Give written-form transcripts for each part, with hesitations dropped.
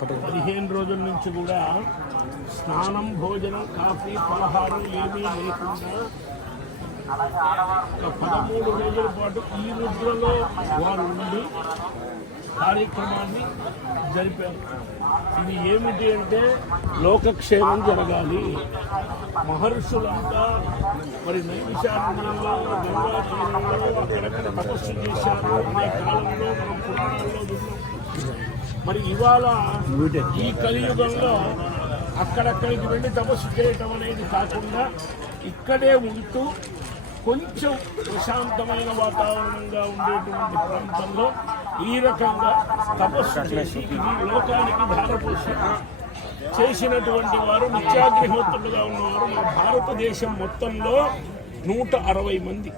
15 రోజుల నుంచి కూడా స్నానం, భోజనం, కాఫీ, పలహారం ఏమీ లేకుండా ఒక 13 రోజుల పాటు ఈ ముద్రలో వారు ఉండి కార్యక్రమాన్ని జరిపారు. ఇది ఏమిటి అంటే లోకక్షేమం జరగాలి. మహర్షులంతా మరి నైమిషారణ్యంలో, గంగా తీరంలో అక్కడక్కడ తపస్సు చేశారు అనే కాలంలో మనం పురాణాల్లో విన్నాం. మరి ఇవాళ ఈ కలియుగంలో అక్కడక్కడికి వెళ్ళి తపస్సు చేయటం అనేది కాకుండా ఇక్కడే ఉంటూ కొంచెం ప్రశాంతమైన వాతావరణంగా ఉండేటువంటి ప్రాంతంలో ఈ రకంగా తపస్సు చేసి ఇది లోకానికి ధారపోసి చేసినటువంటి వారు నిత్యాగ్నిహోత్రులుగా ఉన్నవారు మన భారతదేశం మొత్తంలో 160 మంది.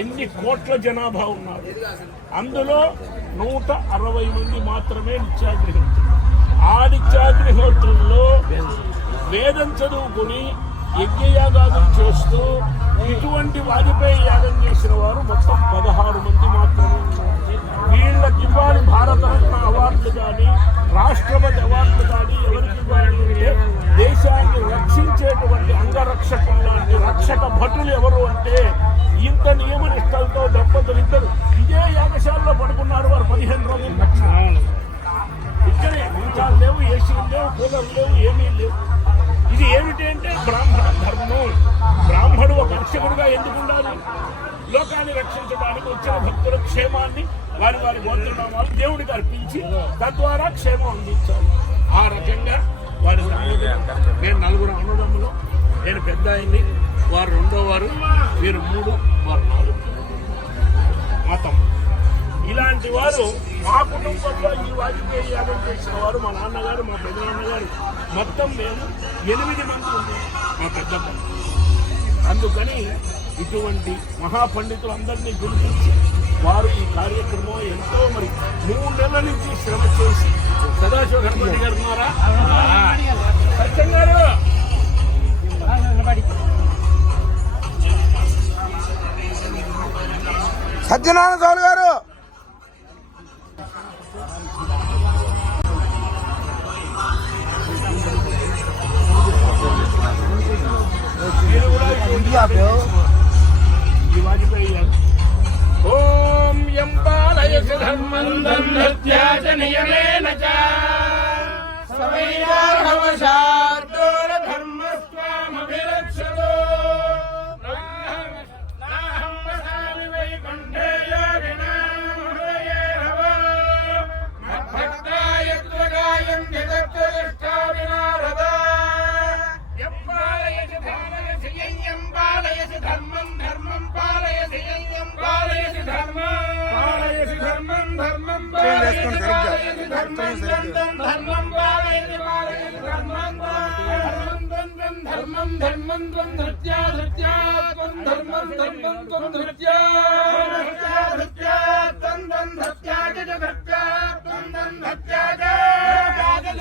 ఎన్ని కోట్ల జనాభా ఉన్నారు, అందులో 160 మంది మాత్రమే నిత్యాగ్నిహోత్రులు. ఆ నిత్యాగ్నిహోత్రుల్లో వేదం చదువుకుని యజ్ఞయాగాదులు చేస్తూ ఇటువంటి వాజపేయి యాగం చేసిన వారు మొత్తం 16 మంది మాత్రమే ఉన్నారు. వీళ్ళకి ఇవ్వాలి భారతరత్న అవార్డులు కానీ, రాష్ట్రపతి అవార్డులు కానీ ఎవరికి ఇవ్వాలి అంటే దేశాన్ని రక్షించేటువంటి అంగరక్షకులు లాంటి రక్షక భటులు ఎవరు అంటే ఇంత నియమ నిష్టలతో దంపతులు ఇద్దరు ఇదే యాగశాలలో పడుకున్నారు. వారు 15 రోజులు ఇక్కడే మంచాలు లేవు, ఏసీలు లేవు, కూలర్లు లేవు, ఏమీ లేవు. ఇది ఏమిటి అంటే బ్రాహ్మణ ధర్మం. బ్రాహ్మడు ఒక రక్షకుడుగా ఎందుకు ఉండాలి? లోకాన్ని రక్షించడానికి వచ్చిన భక్తుల క్షేమాన్ని వారి వారి గోత్రనామాలు దేవుడికి అర్పించి తద్వారా క్షేమం అందించాలి. ఆ రకంగా వారి నేను 4 అన్నదమ్ములు, నేను పెద్ద ఆయన్ని, వారు 2వ వారు, వీరు 3, వారు 4 మతం. ఇలాంటి వారు మా కుటుంబంలో ఈ వాజపేయి యాగం చేసిన వారు మా నాన్నగారు, మా పెద్ద నాన్నగారు, మొత్తం మేము 8 మంది ఉన్నాం మా పెద్ద. అందుకని ఇటువంటి మహాపండితులందరినీ గుర్తించి వారు ఈ కార్యక్రమం ఎంతో మరి 3 నెలల నుంచి శ్రమ చేసి సదాశివ గణపతి గారు ఉన్నారా, సత్యం గారు, సత్యనారాయణ స్వామి గారు, ఈ వాజపేయి ఓం యం పాలయసి ధర్మం ధర్మత్యాచ నియమేన చ సవైరాఘవశార్దూల ధర్మస్వామభిరక్షతో నాహం వసామి వైకుంఠే యోగినాం హృదయే నవ మద్భక్తాయ త్వగాయం జగత్తునిష్టా వినారద యం పాలయసి పాలయసి యం పాలయసి ధర్మం ధర్మం పాలయసి యం పాలయసి ధర్మం పాలయసి ధర్మం ధర్మం పాలయసి ధర్మం ధర్మం పాలయసి పాలయసి ధర్మం ధర్మం ధర్మం త్వం ధృత్యా ధృత్యా త్వం ధర్మం ధర్మం త్వం ధృత్యా ధృత్యా త్వం ధృత్యా ధృత్యా త్వం ధృత్యా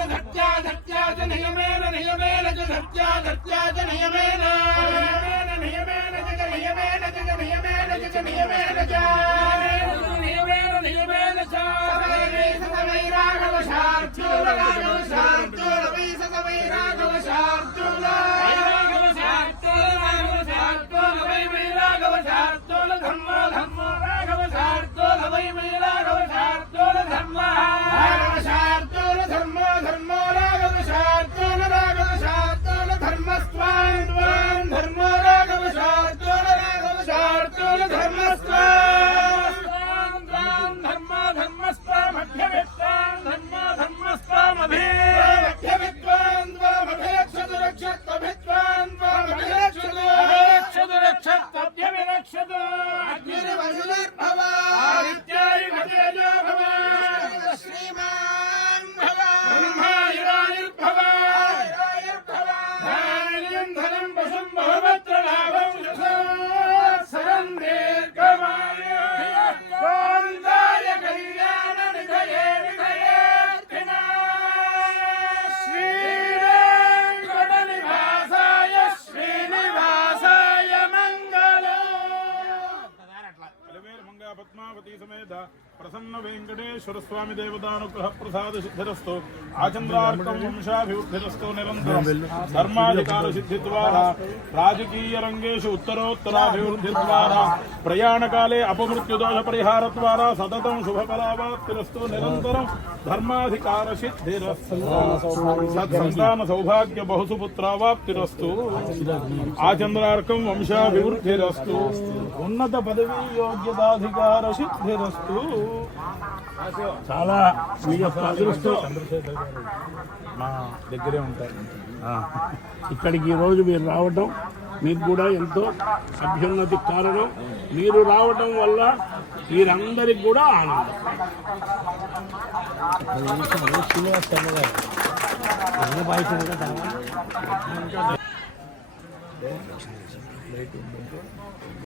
ధృత్యా ధృత్యా చ నియమేన నియమేన చ ధృత్యా ధృత్యా చ నియమేన నియమేన చ నియమేన చ నియమేన చ నియమేన చ నియమేన నియమేన చ సవైరాఘవశార్దూల రాఘవశార్దూల వై సవైరాఘవశార్దూల రాఘవశార్దూల వై రాఘవశార్దూల ధర్మ ధర్మ రాఘవశార్దూల వై రాఘవశార్దూల ధర్మ రాఘవశార్దూల ధర్మ ధర్మ రాఘవశార్దూల రాఘవశార్దూల ధర్మస్వాం త్వాం ధర్మ రాఘవశార్దూల రాఘవశార్దూల ధర్మస్వాం త్వాం ధర్మ ధర్మస్వాం అభ్యవేత్తాం ధర్మ ధర్మస్వాం అభి వెంకటేశ్వర స్వామి దేవతానుగ్రహ ప్రసాద సిద్ధిరస్తు ఆచంద్రార్కం వంశాభివృద్ధిరస్తు నిరంతరం ధర్మాధికార సిద్ధి ద్వారా రాజకీయ రంగేషు ఉత్తరోత్తరాభివృద్ధి ద్వారా ప్రయాణకాలే అపమృత్యుదోష పరిహార ద్వారా సతతం శుభఫలావాప్తిరస్తు నిరంతరం ధర్మాధికార సిద్ధిరస్తు సత్సంతాన సౌభాగ్య బహుసుపుత్రావాప్తిరస్తు ఆచంద్రార్కం వంశాభివృద్ధిరస్తు ఉన్నత పదవీ యోగ్యతాధికార సిద్ధిరస్తు. చాలా మీ యొక్క అదృష్టం. మా దగ్గరే ఉంటారు. ఇక్కడికి ఈరోజు మీరు రావడం మీకు కూడా ఎంతో అభ్యున్నతి కారణం. మీరు రావడం వల్ల వీరందరికి కూడా ఆనందం. శ్రీనివాస్ శర్మ గారు